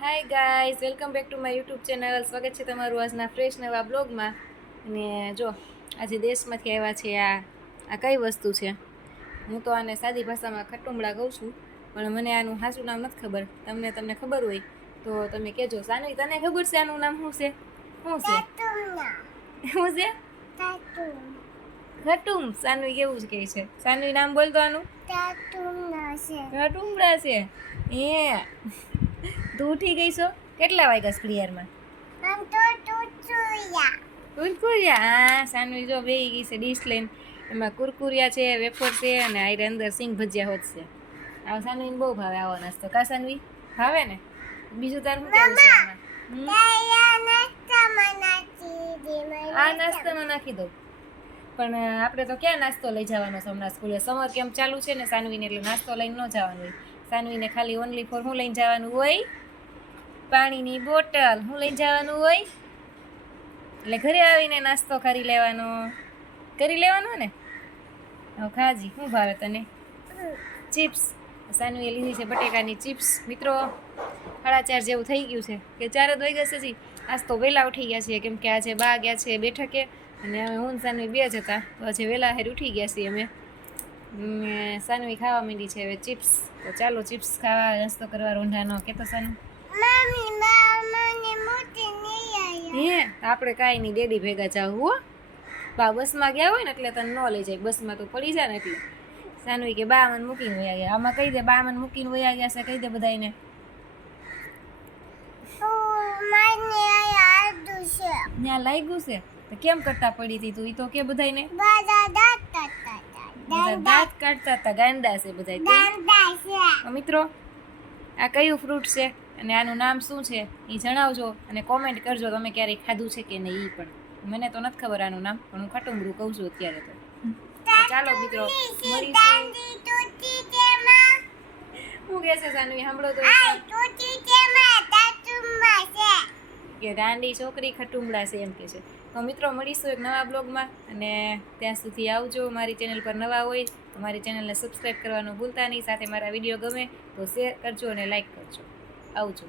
Hi guys, welcome back to my YouTube channel. સ્વાગત છે તમારું આજના ફ્રેશ નવા બ્લોગમાં. અને જો આજે દેશમાંથી આવ્યા છે આ કઈ વસ્તુ છે? હું તો આને સાદી ભાષામાં ખટુંબળા કહું છું, પણ મને આનું સાચું નામ નથી ખબર. તમને ખબર હોય તો તમે કહેજો. સાનવી, તને ખબર છે આનું નામ શું છે? શું છે? શું છે? ખટુમ. સાનવી કેવું જ કહે છે. સાનવી, નામ બોલતો આનું. ખટુંબળા છે. તું ઉઠી ગઈ છો? કેટલા વાગ્યા ક્લિયરમાં? કુરકુરિયા. હા, સાનવી જો બેહી ગઈ છે ડીશ લઈને. એમાં કુરકુરિયા છે, વેફર છે અને આયરે અંદર સિંગ ભજીયા હોત છે. આવો સાનવીને બહુ ભાવે આવો નાસ્તો. કા સાનવી, ભાવે ને? બીજું તારું શું કેવું છે આમાં? આ નાસ્તામાં નાખી દઉં. પણ આપણે તો ક્યાં નાસ્તો લઈ જવાનો છે હમણાં સ્કૂલે? સમર કેમ્પ ચાલુ છે ને સાનવીને, એટલે નાસ્તો લઈને ન જવાનું હોય. સાનવીને ખાલી ઓનલી ફોર શું લઈને જવાનું હોય? પાણીની બોટલ. શું લઈને જવાનું હોય? એટલે ઘરે આવીને નાસ્તો કરી લેવાનો ને. હવે ખાજી. શું ભાવે તને? ચિપ્સ. સાનવીએ લીધી છે બટેકાની ચિપ્સ. મિત્રો, 4:30 જેવું થઈ ગયું છે કે 4 જ વાગ્યા છે. જી આજ તો વહેલા ઉઠી ગયા છીએ, કેમ કે આજે બા ગયા છે બેઠકે અને અમે હું સાનવી બે જ હતા. તો આજે વહેલા હેર ઉઠી ગયા છીએ અમે. સાનવી ખાવા માંડી છે હવે ચિપ્સ. તો ચાલો ચિપ્સ ખાવા, નાસ્તો કરવા રોંઢાનો. કે તો સાનવી આપણે કાંઈ નહીં, ડેડી ભેગા જાવ હો. બા બસમાં ગયા હોય ને એટલે તને ન લઈ જાય. બસમાં તો પડી જાય ને એટલે. સાનવી કે બા મને મૂકીને વયા ગયા. આમાં કહી દે બા મને મૂકીને વયા ગયા છે, કહી દે બધાને. ત્યાં લાગ્યું છે તો કેમ કરતા પડી હતી તું? ઈ તો કે બધાને. દાંત કાઢતા હતા. ગાંડા છે બધા. મિત્રો, આ કયું ફ્રૂટ છે અને આનું નામ શું છે એ જણાવજો અને કોમેન્ટ કરજો તમે ક્યારેય ખાધું છે કે નહીં. એ પણ મને તો નથી ખબર આનું નામ, પણ હું ખટુંબરું કહું છું અત્યારે તો. ચાલો મિત્રો, મળીશું. શું કહે છે સાનવી? સાંભળો તો કે દાંડી છોકરી ખટુંબડા છે એમ કે છે. તો મિત્રો, મળીશું એક નવા બ્લોગમાં. અને ત્યાં સુધી આવજો. મારી ચેનલ પર નવા હોય તો મારી ચેનલને સબસ્ક્રાઈબ કરવાનું ભૂલતા નહીં. સાથે મારા વિડીયો ગમે તો શેર કરજો અને લાઈક કરજો. આવજો.